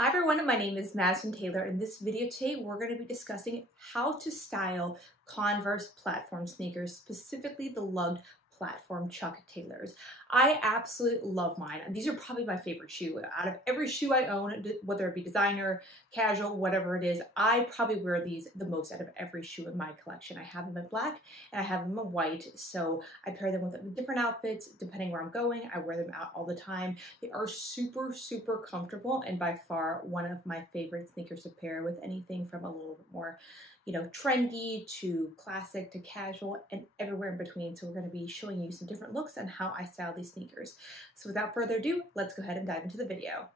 Hi everyone, my name is Madison Taylor. In this video today, we're going to be discussing how to style Converse platform sneakers, specifically the Lugged platform Chuck Taylors. I absolutely love mine. These are probably my favorite shoe. Out of every shoe I own, whether it be designer, casual, whatever it is, I probably wear these the most out of every shoe in my collection. I have them in black and I have them in white, so I pair them with different outfits depending where I'm going. I wear them out all the time. They are super, super comfortable and by far one of my favorite sneakers to pair with anything from a little bit more, trendy to classic to casual and everywhere in between. So we're going to be showing you some different looks and how I style these sneakers. So without further ado, let's go ahead and dive into the video.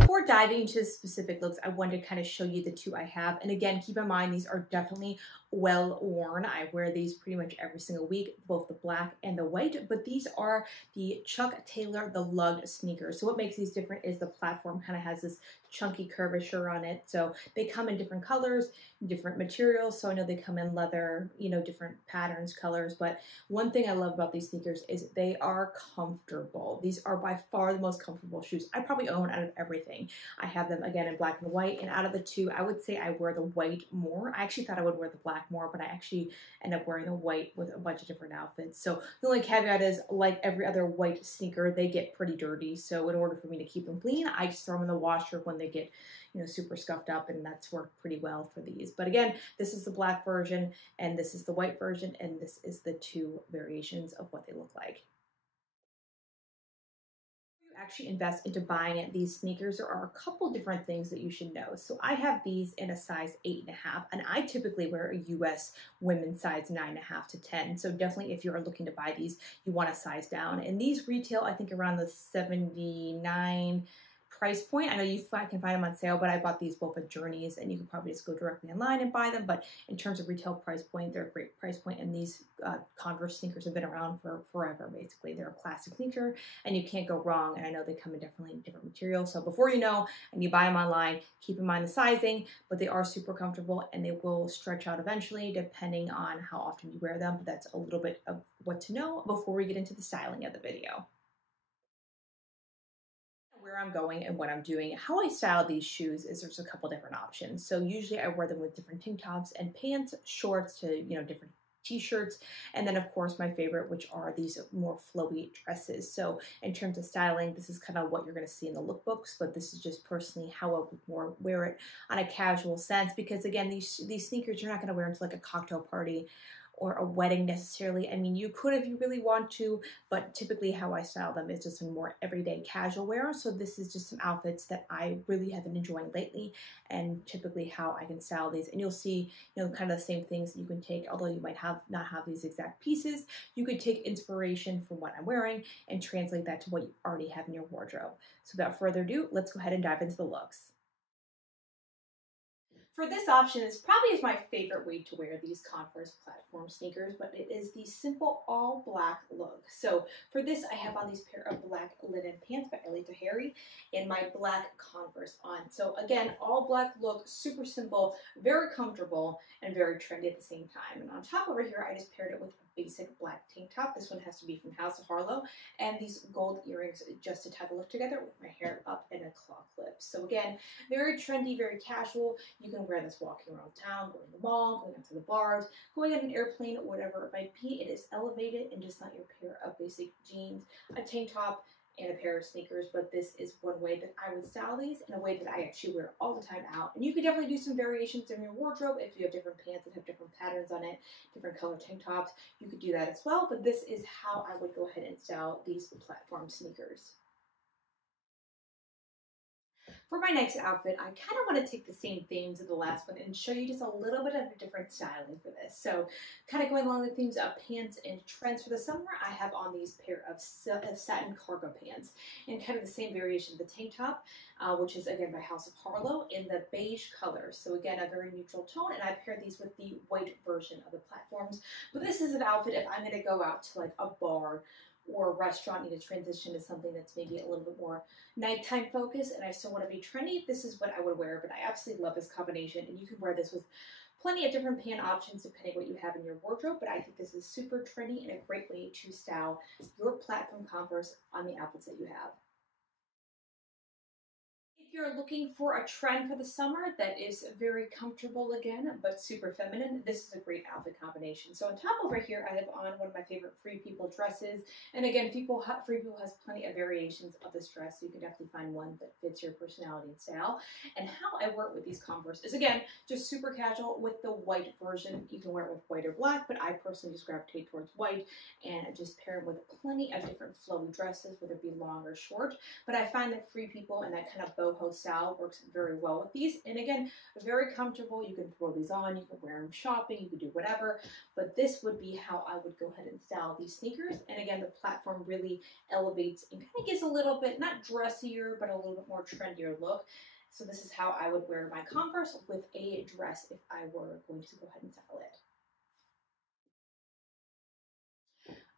Before diving into specific looks, I wanted to kind of show you the two I have. And again, keep in mind, these are definitely well worn. I wear these pretty much every single week, both the black and the white, but these are the Chuck Taylor, the Lugged sneakers. So what makes these different is the platform kind of has this chunky curvature on it. So they come in different colors, different materials. So I know they come in leather, different patterns, colors. But one thing I love about these sneakers is they are comfortable. These are by far the most comfortable shoes I probably own out of everything. I have them again in black and white, and out of the two, I would say I wear the white more. I actually thought I would wear the black more, but I actually end up wearing the white with a bunch of different outfits. So the only caveat is, like every other white sneaker, they get pretty dirty. So in order for me to keep them clean, I just throw them in the washer when they get, super scuffed up, and that's worked pretty well for these. But again, this is the black version, and this is the white version, and this is the two variations of what they look like. Actually invest into buying these sneakers, there are a couple different things that you should know. So I have these in a size 8.5, and I typically wear a US women's size 9.5 to 10. So definitely if you're looking to buy these, you want to size down. And these retail, I think, around the $79 price point. I know you can find them on sale, but I bought these both at Journeys, and you can probably just go directly online and buy them. But in terms of retail price point, they're a great price point, and these Converse sneakers have been around for forever, basically. They're a classic sneaker, and you can't go wrong, and I know they come in definitely different materials. So before you know, and you buy them online, keep in mind the sizing, but they are super comfortable, and they will stretch out eventually, depending on how often you wear them. But that's a little bit of what to know before we get into the styling of the video. Where I'm going and what I'm doing. How I style these shoes is there's a couple different options. So usually I wear them with different tank tops and pants, shorts to, different t-shirts, and then of course my favorite, which are these more flowy dresses. So in terms of styling, this is kind of what you're going to see in the lookbooks, but this is just personally how I would more wear it on a casual sense, because again, these sneakers you're not going to wear them to like a cocktail party or a wedding necessarily. I mean, you could if you really want to, but typically how I style them is just in more everyday casual wear. So this is just some outfits that I really have been enjoying lately, and typically how I can style these. And you'll see, kind of the same things that you can take, although you might not have these exact pieces, you could take inspiration from what I'm wearing and translate that to what you already have in your wardrobe. So without further ado, let's go ahead and dive into the looks. For this option, this probably is my favorite way to wear these Converse platform sneakers, but it is the simple all black look. So for this, I have on these pair of black linen pants by Ellie Harry and my black Converse on. So again, all black look, super simple, very comfortable, and very trendy at the same time. And on top over here, I just paired it with a basic black tank top. This one has to be from House of Harlow, and these gold earrings just to tie the look together with my hair up in a claw clip. So again, very trendy, very casual. You can wear this walking around town, going to the mall, going up to the bars, going on an airplane, whatever it might be. It is elevated and just not your pair of basic jeans, a tank top, and a pair of sneakers. But this is one way that I would style these, in a way that I actually wear all the time out. And you could definitely do some variations in your wardrobe if you have different pants that have different patterns on it, different color tank tops. You could do that as well, but this is how I would go ahead and style these platform sneakers. For my next outfit, I kind of want to take the same themes of the last one and show you just a little bit of a different styling for this. So kind of going along the themes of pants and trends for the summer, I have on these pair of satin cargo pants and kind of the same variation of the tank top, which is again by House of Harlow in the beige color. So again, a very neutral tone, and I pair these with the white version of the platforms. But this is an outfit if I'm going to go out to like a bar or a restaurant, need to transition to something that's maybe a little bit more nighttime focused and I still want to be trendy, this is what I would wear. But I absolutely love this combination, and you can wear this with plenty of different pant options depending what you have in your wardrobe, but I think this is super trendy and a great way to style your platform Converse on the outfits that you have. If you're looking for a trend for the summer that is very comfortable again, but super feminine, this is a great outfit combination. So on top over here, I have on one of my favorite Free People dresses. And again, Free People has plenty of variations of this dress, so you can definitely find one that fits your personality and style. And how I wear it with these Converse is, again, just super casual with the white version. You can wear it with white or black, but I personally just gravitate towards white and just pair it with plenty of different flowy dresses, whether it be long or short. But I find that Free People and that kind of boho style works very well with these. And again, very comfortable. You can throw these on, you can wear them shopping, you can do whatever. But this would be how I would go ahead and style these sneakers. And again, the platform really elevates and kind of gives a little bit, not dressier, but a little bit more trendier look. So this is how I would wear my Converse with a dress if I were going to go ahead and style it.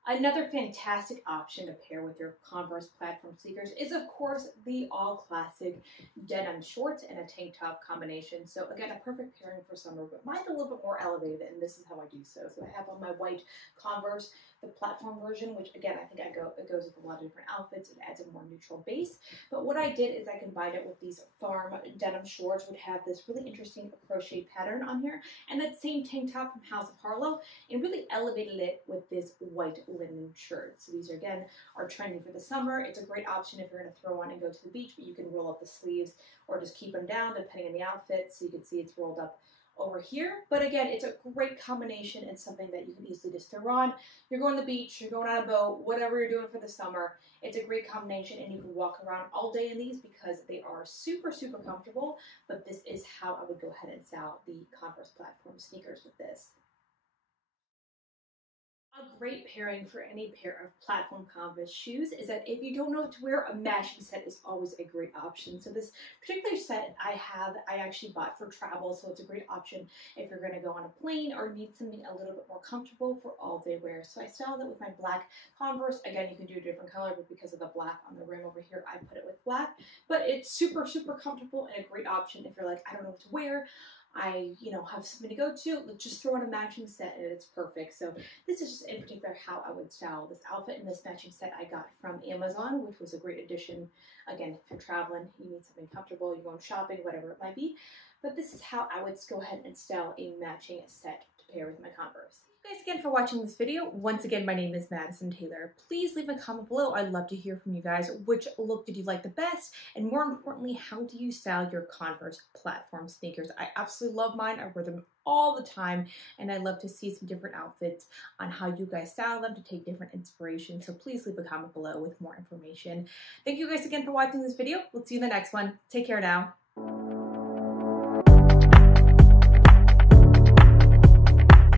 Another fantastic option to pair with your Converse platform sneakers is, of course, the all-classic denim shorts and a tank top combination. So again, a perfect pairing for summer, but mine's a little bit more elevated, and this is how I do so. So I have on my white Converse, the platform version, which again, I think it goes with a lot of different outfits. It adds a more neutral base. But what I did is I combined it with these farm denim shorts, which have this really interesting crochet pattern on here, and that same tank top from House of Harlow, and really elevated it with this white linen shirt. So these are, again, are trending for the summer. It's a great option if you're going to throw on and go to the beach, but you can roll up the sleeves or just keep them down depending on the outfit. So you can see it's rolled up over here. But again, it's a great combination and something that you can easily just throw on. You're going to the beach, you're going on a boat, whatever you're doing for the summer. It's a great combination, and you can walk around all day in these because they are super, super comfortable. But this is how I would go ahead and style the Converse platform sneakers with this. A great pairing for any pair of platform Converse shoes is that if you don't know what to wear, a matching set is always a great option. So this particular set I actually bought for travel, so it's a great option if you're going to go on a plane or need something a little bit more comfortable for all day wear. So I styled it with my black Converse. Again, you can do a different color, but because of the black on the rim over here, I put it with black. But it's super, super comfortable and a great option if you're like, I don't know what to wear. I, have something to go to, just throw on a matching set and it's perfect. So this is just in particular how I would style this outfit, and this matching set I got from Amazon, which was a great addition. Again, if you're traveling, you need something comfortable, you're going shopping, whatever it might be. But this is how I would go ahead and style a matching set to pair with my Converse. Thank you guys again for watching this video. Once again, my name is Madison Taylor. Please leave a comment below. I'd love to hear from you guys. Which look did you like the best? And more importantly, how do you style your Converse platform sneakers? I absolutely love mine. I wear them all the time, and I love to see some different outfits on how you guys style them to take different inspiration. So please leave a comment below with more information. Thank you guys again for watching this video. We'll see you in the next one. Take care now.